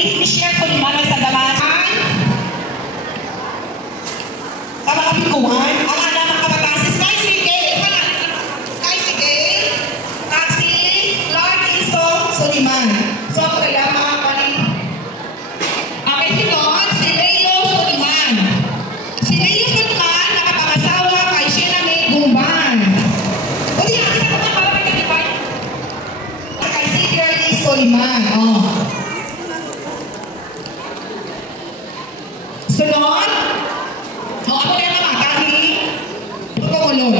Michelle Soliman ay sa damasan. Sa mga bikuan, ang anak ng kabatasis, kay si Clark Isong Soliman. So, ako na lang mga kanin. Okay, si Lord, si Leo Soliman. Si Leo Soliman, nakapangasawa kay Sheila May Gumban. O di, nakita ko na para may kanipay. Kay si Shirley Soliman. Oh. Sunod. O, ako na lang mga kanin. Tutumulong.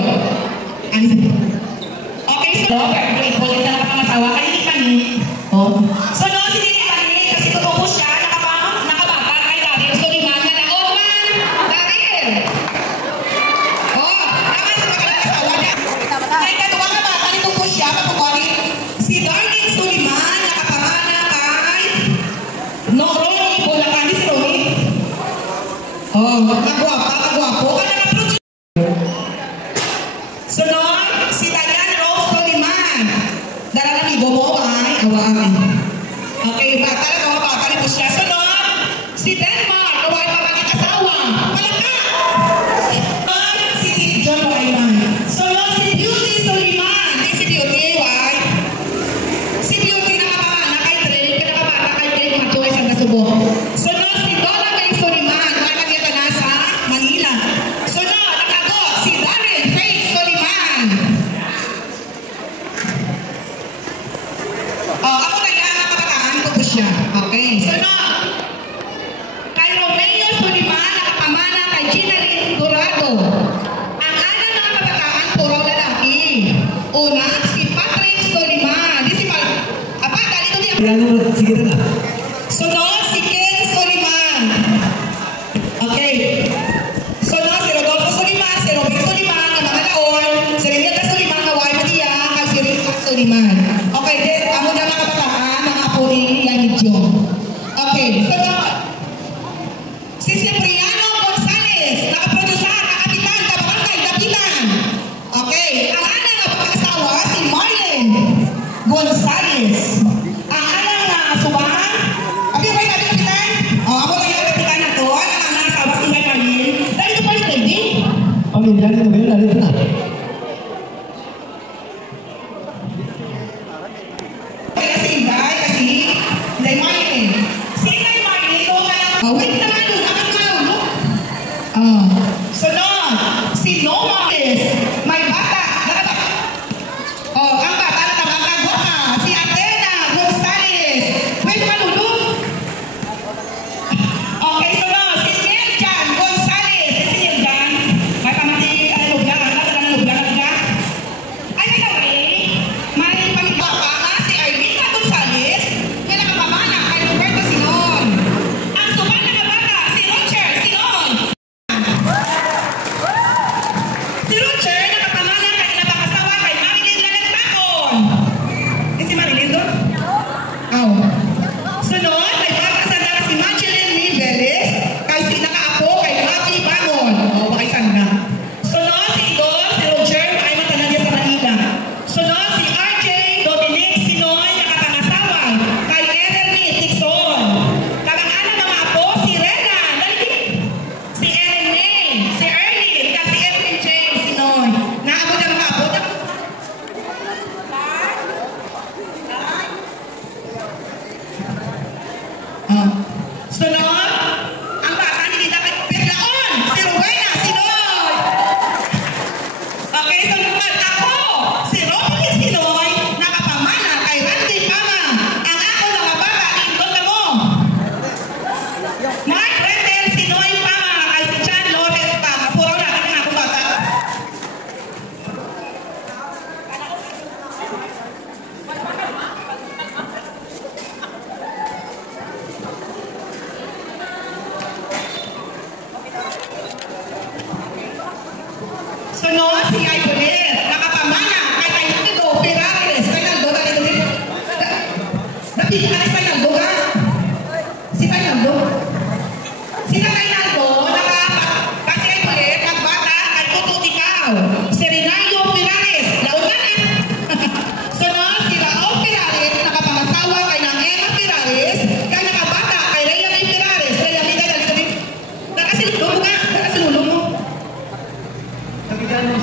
Okay, so, grateful na nakapangasawa kay Kani. Oh. Sunod, si Nini Kani, kasi totoo siya, nakabata kay Daryl Soliman na naoman. Daryl! Oh, naman sa pagkakasawa niya. Kay katuwang na bata, nito po siya, matukwari. Si Daryl Soliman, nakapamana kay Ronnie Bulacan. Si Ronnie? Oh, kagwapo ka na na-produce. Sunod, si Diane Rose Soliman. Darang amigo mo ay awaan. Okay, bata rin po siya. Sunod, si Denmark, away pa mag-asawa. Palaka! Sunod, si John Wyman. Sunod, si Beauty Soliman. Di si Beauty, why? Si Beauty nakapamana kay Drake, pinakabata kay Drake Matuay sa Nasubo. Sunod, si Donna May Soliman. Why nagyata na sa Manila. Sunod, nakago, si Darren Faith Soliman. Ako na yan, nakapataan ko po siya. Okay. Sunod. Kay Romeo Soliman, nakapamana kay Gina Lynn Dorado. Ang anak ng kabataan, puro lalaki. Una, si Patrick Soliman. Di si Apa, dali ito niya. Sige na. Sunod, si Ken Soliman. Okay. Sunod, si Rodolfo Soliman, si Robert Soliman, ang mga laon, si Renata Soliman, na Way Madia, kay si Rita Soliman. Okay, amo na mga kabataan, mga apo ni Yanidjo. Okay, sunod. Si Cipriano Gonzales, nakaproducer, nakapitan, kabarangay, Dapitan. Okay, ang anak ng pag-asawa, si Marlene Gonzales. Ang anak na subahan, abi ba yung kapitan? Amo na yung kapitan na to, ang anak na asawa, si Marlene. Dahil ito first lady. Pamilya nito ngayon, narito na. Kasi Inday Marlene. Si Inday Marlene, ito ka lang. Wait naman doon, akas ka lang, no? Sunod, si Noma. May bata. Ang bata na tabagago ka. Si Atena Gonzales. Wait naman doon. Okay, sunod, si Neljan Gonzales. Si Neljan. May pamati, lublagan ka. Ay, may pamipapa ka, si Arlene Gonzales. May nakapamana kay Roberto Sinon. Ang suman na bata, si Roger Sinon. Si Roger,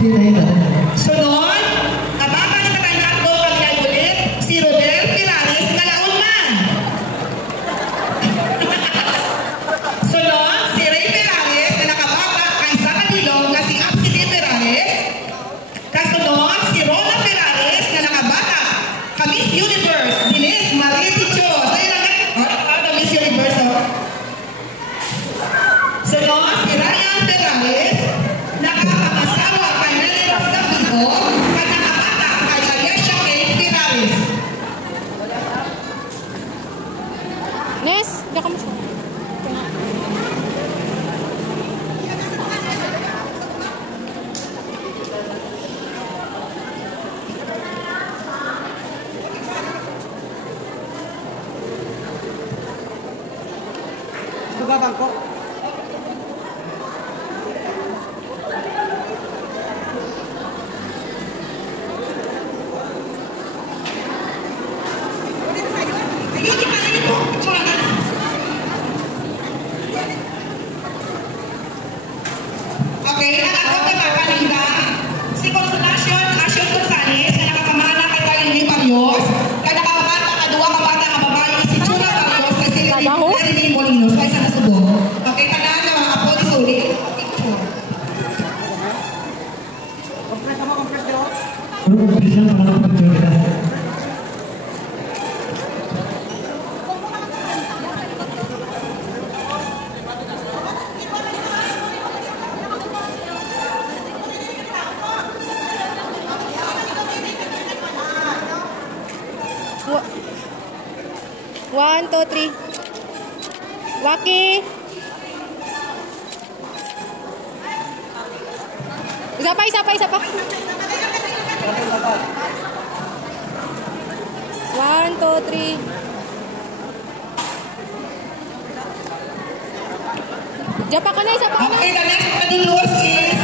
sinahita. Sunod, kabakan sa kanyato kanyay ulit, si Rodel Pirares Kalaon man. Sunod, si Ray Pirares na nakabaka kay sa kadilog na si Apsidi Pirares. Kasunod, si Rona Pirares na nakabaka ka Miss Universe, Denise Marie Ticho. Sa'yo lang ka, Miss Universe. Sunod, si Ryan Pirares, nakakapasawa kay Nelis Gabigo, at nakabata kay Ayesha K. Pirares. Nes, hindi ka mas... Babang ko. Ayun, di pa rin po. Tsura na. Okay, nakakot na ba kanina? Si Consolacion Asyon Gonzales, na nakakamana kay Kalindy Barrios, kaya nakakabata ka duwa ka bata ka babae, si Chula Barrios, kasi Trabaho? Marilyn Molinos, kaya sa nasubo. Okay, tanan na mga po, isuli. Compress mo, compress nyo. Pero kung bisa na mga pagkakas kita. One, two, three. Waki. Isa pa, isa pa, isa pa. One, two, three. Okay, the next padulos is